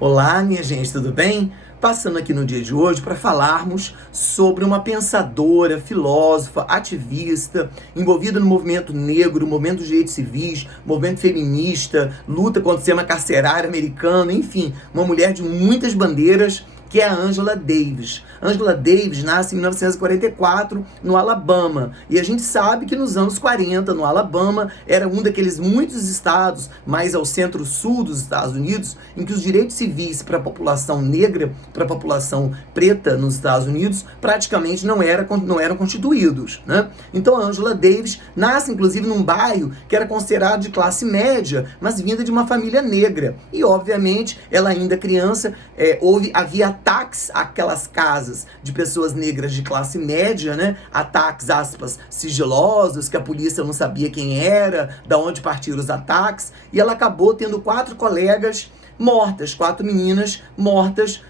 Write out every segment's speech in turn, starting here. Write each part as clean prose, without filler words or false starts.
Olá, minha gente, tudo bem? Passando aqui no dia de hoje para falarmos sobre uma pensadora, filósofa, ativista, envolvida no movimento negro, movimento dos direitos civis, movimento feminista, luta contra o sistema carcerário americano, enfim, uma mulher de muitas bandeiras, que é a Angela Davis. Angela Davis nasce em 1944 no Alabama, e a gente sabe que nos anos 40, no Alabama, era um daqueles muitos estados, mais ao centro-sul dos Estados Unidos, em que os direitos civis para a população negra, para a população preta nos Estados Unidos, praticamente não eram constituídos, né? Então a Angela Davis nasce, inclusive, num bairro que era considerado de classe média, mas vinda de uma família negra. E, obviamente, ela ainda criança, havia ataques àquelas casas de pessoas negras de classe média, né? Ataques, aspas, sigilosos, que a polícia não sabia quem era, da onde partiram os ataques, e ela acabou tendo 4 colegas mortas, 4 meninas mortas,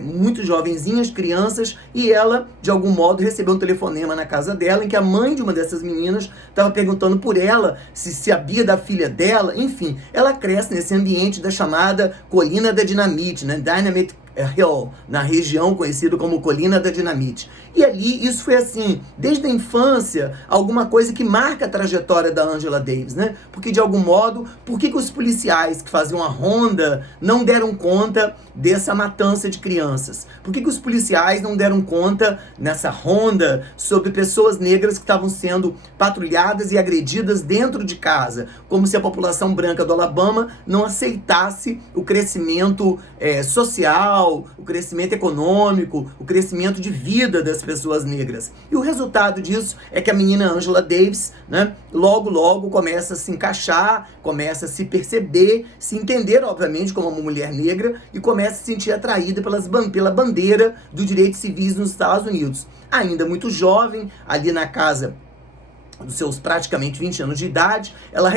muito jovenzinhas, crianças, e ela, de algum modo, recebeu um telefonema na casa dela, em que a mãe de uma dessas meninas estava perguntando por ela, se sabia da filha dela, enfim, ela cresce nesse ambiente da chamada Colina da Dinamite, né? Dynamite Hill, na região conhecida como Colina da Dinamite. E ali, isso foi assim, desde a infância, alguma coisa que marca a trajetória da Angela Davis, né? Porque, de algum modo, por que os policiais que faziam a ronda não deram conta dessa matança de crianças? Por que os policiais não deram conta, nessa ronda, sobre pessoas negras que estavam sendo patrulhadas e agredidas dentro de casa? Como se a população branca do Alabama não aceitasse o crescimento social, o crescimento econômico, o crescimento de vida das pessoas negras. E o resultado disso é que a menina Angela Davis, né, logo começa a se encaixar, começa a se perceber, se entender, obviamente, como uma mulher negra, e começa a se sentir atraída pela bandeira dos direitos civis nos Estados Unidos. Ainda muito jovem, ali na casa dos seus praticamente 20 anos de idade, ela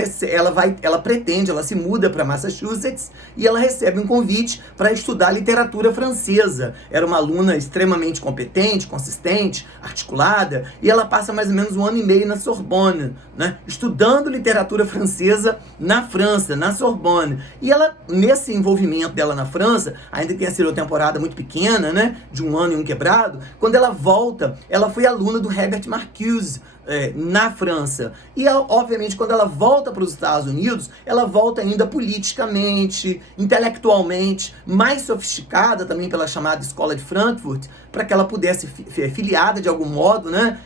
se muda para Massachusetts, e ela recebe um convite para estudar literatura francesa. Era uma aluna extremamente competente, consistente, articulada, e ela passa mais ou menos 1 ano e meio na Sorbonne, né, estudando literatura francesa na França, na Sorbonne. E ela, nesse envolvimento dela na França, ainda que tenha sido uma temporada muito pequena, né, de 1 ano e um quebrado, quando ela volta, ela foi aluna do Herbert Marcuse, na França. E, obviamente, quando ela volta para os Estados Unidos, ela volta ainda politicamente, intelectualmente, mais sofisticada também pela chamada Escola de Frankfurt, para que ela pudesse filiada de algum modo, né,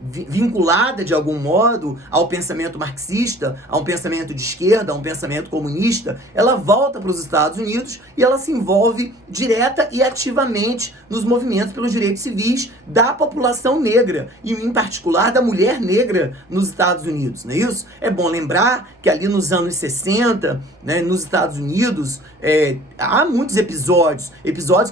vinculada de algum modo ao pensamento marxista, a um pensamento de esquerda, a um pensamento comunista. Ela volta para os Estados Unidos e ela se envolve direta e ativamente nos movimentos pelos direitos civis da população negra, e em particular da mulher negra nos Estados Unidos, não é isso? É bom lembrar que ali nos anos 60, né, nos Estados Unidos, há muitos episódios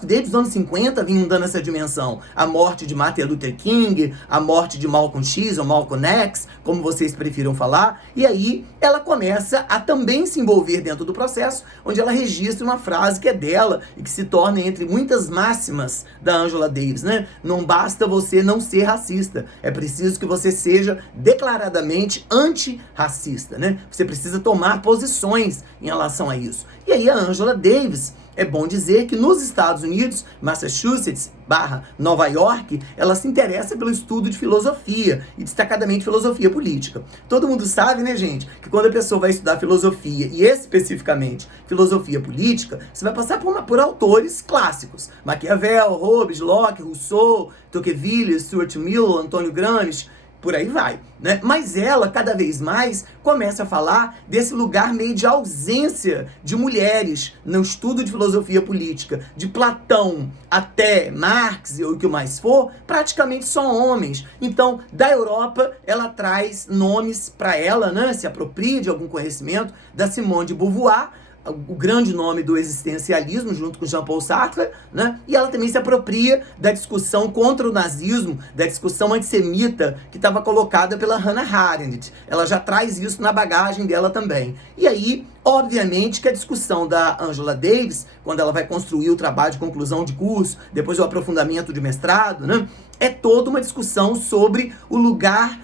que desde os anos 50 vinham dando essa dimensão. A morte de Martin Luther King, a morte de Malcolm X ou Malcolm X, como vocês prefiram falar, e aí ela começa a também se envolver dentro do processo, onde ela registra uma frase que é dela e que se torna entre muitas máximas da Angela Davis, né? Não basta você não ser racista, é preciso que você seja declaradamente antirracista, né? Você precisa tomar posições em relação a isso. E aí a Angela Davis, é bom dizer que nos Estados Unidos, Massachusetts / Nova York, ela se interessa pelo estudo de filosofia, e destacadamente filosofia política. Todo mundo sabe, né, gente, que quando a pessoa vai estudar filosofia, e especificamente filosofia política, você vai passar por autores clássicos. Maquiavel, Hobbes, Locke, Rousseau, Tocqueville, Stuart Mill, Antônio Gramsci, por aí vai, né? Mas ela, cada vez mais, começa a falar desse lugar meio de ausência de mulheres no estudo de filosofia política. De Platão até Marx, ou o que mais for, praticamente só homens. Então, da Europa, ela traz nomes para ela, né? Se apropria de algum conhecimento da Simone de Beauvoir, o grande nome do existencialismo, junto com Jean-Paul Sartre, né? E ela também se apropria da discussão contra o nazismo, da discussão antissemita que estava colocada pela Hannah Arendt. Ela já traz isso na bagagem dela também. E aí, obviamente, que a discussão da Angela Davis, quando ela vai construir o trabalho de conclusão de curso, depois o aprofundamento de mestrado, né? É toda uma discussão sobre o lugar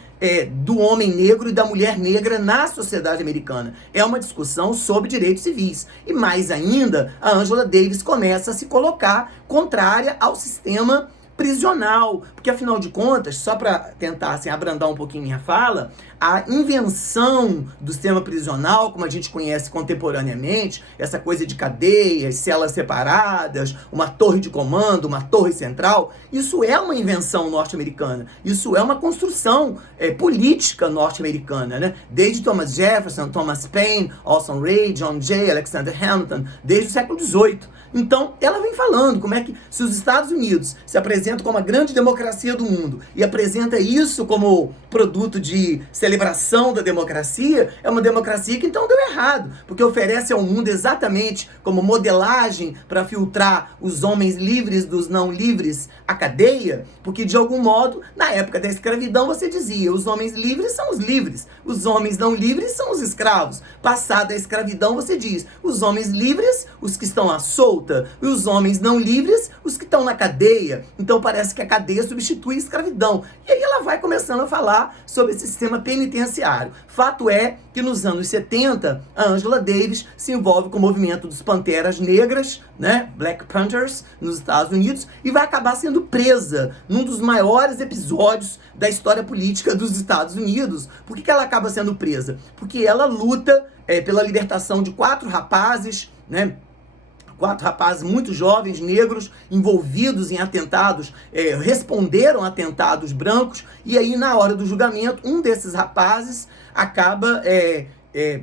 do homem negro e da mulher negra na sociedade americana. É uma discussão sobre direitos civis. E mais ainda, a Angela Davis começa a se colocar contrária ao sistema prisional, porque afinal de contas, só para tentar assim, abrandar um pouquinho minha fala, a invenção do sistema prisional, como a gente conhece contemporaneamente, essa coisa de cadeias, celas separadas, uma torre de comando, uma torre central, isso é uma invenção norte-americana, isso é uma construção política norte-americana, né? Desde Thomas Jefferson, Thomas Paine, Orson Ray, John Jay, Alexander Hamilton, desde o século XVIII. Então, ela vem falando como é que, se os Estados Unidos se apresentam como a grande democracia do mundo e apresenta isso como produto de celebração da democracia, é uma democracia que então deu errado, porque oferece ao mundo exatamente como modelagem para filtrar os homens livres dos não livres a cadeia, porque de algum modo, na época da escravidão, você dizia, os homens livres são os livres, os homens não livres são os escravos. Passada a escravidão, você diz, os homens livres, os que estão à solta, e os homens não livres, os que estão na cadeia. Então parece que a cadeia substitui a escravidão. E aí ela vai começando a falar sobre esse sistema penitenciário. Fato é que nos anos 70, a Angela Davis se envolve com o movimento dos Panteras Negras, né, Black Panthers, nos Estados Unidos, e vai acabar sendo presa num dos maiores episódios da história política dos Estados Unidos. Por que ela acaba sendo presa? Porque ela luta pela libertação de 4 rapazes, né, 4 rapazes muito jovens, negros, envolvidos em atentados, responderam a atentados brancos, e aí na hora do julgamento, um desses rapazes acaba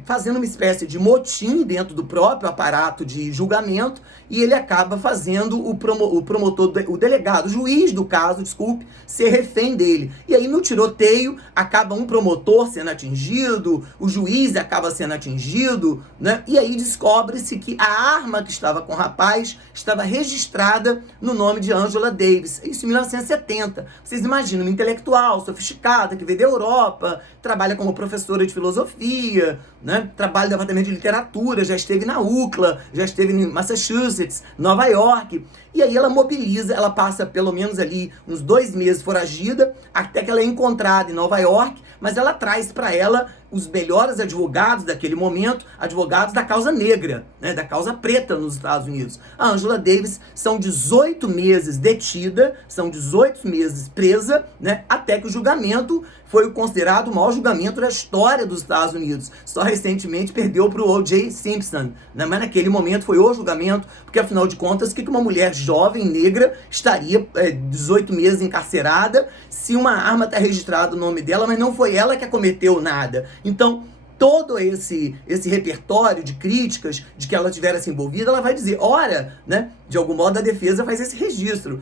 fazendo uma espécie de motim dentro do próprio aparato de julgamento, e ele acaba fazendo o promotor, o delegado, o juiz do caso, desculpe, ser refém dele. E aí no tiroteio acaba um promotor sendo atingido, o juiz acaba sendo atingido, né? E aí descobre-se que a arma que estava com o rapaz estava registrada no nome de Angela Davis. Isso em 1970. Vocês imaginam, uma intelectual, sofisticada, que veio da Europa, trabalha como professora de filosofia, né? Trabalha no departamento de literatura, já esteve na UCLA, já esteve em Massachusetts, Nova York. E aí ela mobiliza, ela passa pelo menos ali uns 2 meses foragida, até que ela é encontrada em Nova York, mas ela traz para ela os melhores advogados daquele momento, advogados da causa negra, né, da causa preta nos Estados Unidos. A Angela Davis são 18 meses detida, são 18 meses presa, né, até que o julgamento foi considerado o maior julgamento da história dos Estados Unidos. Só recentemente perdeu para o O.J. Simpson, né, mas naquele momento foi o julgamento, porque afinal de contas, que uma mulher jovem, negra, estaria 18 meses encarcerada se uma arma está registrada no nome dela, mas não foi ela que cometeu nada. Então, todo esse repertório de críticas de que ela tivesse envolvida, ela vai dizer, ora, né, de algum modo a defesa faz esse registro,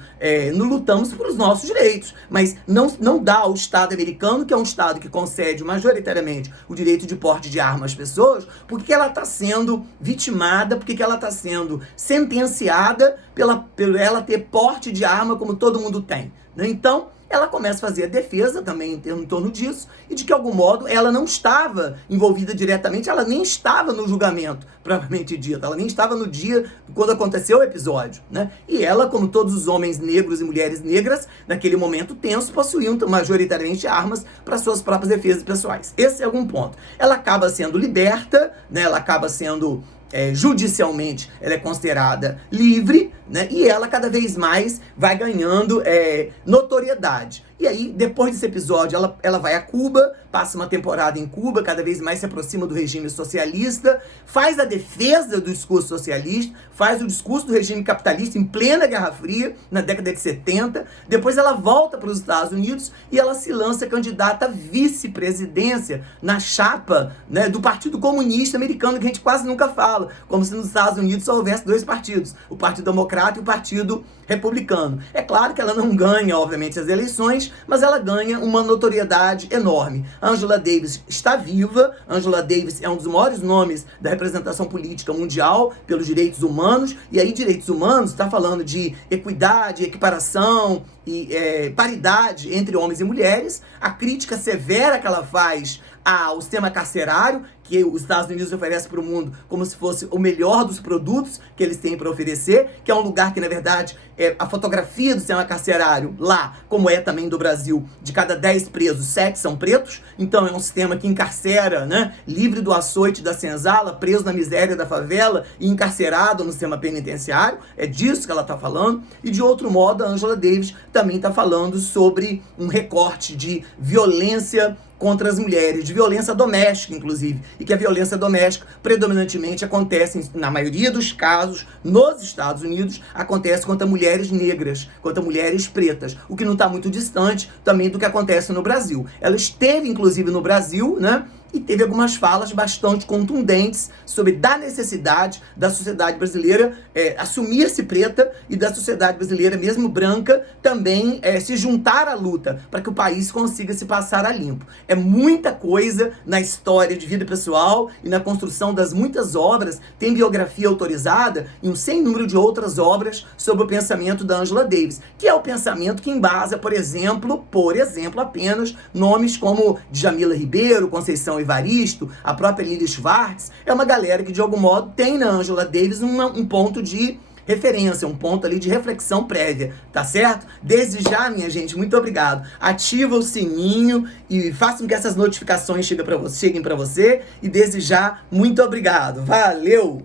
não lutamos pelos nossos direitos, mas não dá ao Estado americano, que é um Estado que concede majoritariamente o direito de porte de arma às pessoas, porque ela está sendo vitimada, porque ela está sendo sentenciada pela ela ter porte de arma como todo mundo tem, né? Então, ela começa a fazer a defesa também em torno disso, e de que, de algum modo, ela não estava envolvida diretamente, ela nem estava no julgamento, propriamente dito, ela nem estava no dia quando aconteceu o episódio, né? E ela, como todos os homens negros e mulheres negras, naquele momento tenso, possuíam majoritariamente armas para suas próprias defesas pessoais. Esse é algum ponto. Ela acaba sendo liberta, né? Ela acaba sendo... judicialmente ela é considerada livre, né? E ela cada vez mais vai ganhando notoriedade. E aí, depois desse episódio, ela vai a Cuba, passa uma temporada em Cuba, cada vez mais se aproxima do regime socialista, faz a defesa do discurso socialista, faz o discurso do regime capitalista em plena Guerra Fria, na década de 70. Depois ela volta para os Estados Unidos e ela se lança candidata à vice-presidência na chapa, né, do Partido Comunista Americano, que a gente quase nunca fala, como se nos Estados Unidos só houvesse 2 partidos, o Partido Democrata e o Partido Republicano. É claro que ela não ganha, obviamente, as eleições, mas ela ganha uma notoriedade enorme. Angela Davis está viva, Angela Davis é um dos maiores nomes da representação política mundial pelos direitos humanos, e aí direitos humanos está falando de equidade, equiparação e paridade entre homens e mulheres. A crítica severa que ela faz ao sistema carcerário, que os Estados Unidos oferecem para o mundo como se fosse o melhor dos produtos que eles têm para oferecer, que é um lugar que, na verdade, a fotografia do sistema carcerário lá, como é também do Brasil, de cada 10 presos, 7 são pretos. Então é um sistema que encarcera, né, livre do açoite da senzala, preso na miséria da favela e encarcerado no sistema penitenciário. É disso que ela está falando. E de outro modo, a Angela Davis também está falando sobre um recorte de violência contra as mulheres, de violência doméstica, inclusive, e que a violência doméstica predominantemente acontece, na maioria dos casos, nos Estados Unidos, acontece contra mulheres negras, contra mulheres pretas, o que não está muito distante também do que acontece no Brasil. Ela esteve, inclusive, no Brasil, né? E teve algumas falas bastante contundentes sobre da necessidade da sociedade brasileira assumir-se preta e da sociedade brasileira, mesmo branca, também se juntar à luta para que o país consiga se passar a limpo. É muita coisa na história de vida pessoal e na construção das muitas obras. Tem biografia autorizada e um sem número de outras obras sobre o pensamento da Angela Davis, que é o pensamento que embasa, por exemplo, apenas nomes como Djamila Ribeiro, Conceição Evaristo, a própria Lili Schwartz. É uma galera que, de algum modo, tem na Angela Davis um ponto de referência, um ponto ali de reflexão prévia, tá certo? Desde já, minha gente, muito obrigado. Ativa o sininho e faça com que essas notificações cheguem para você. E desde já, muito obrigado. Valeu!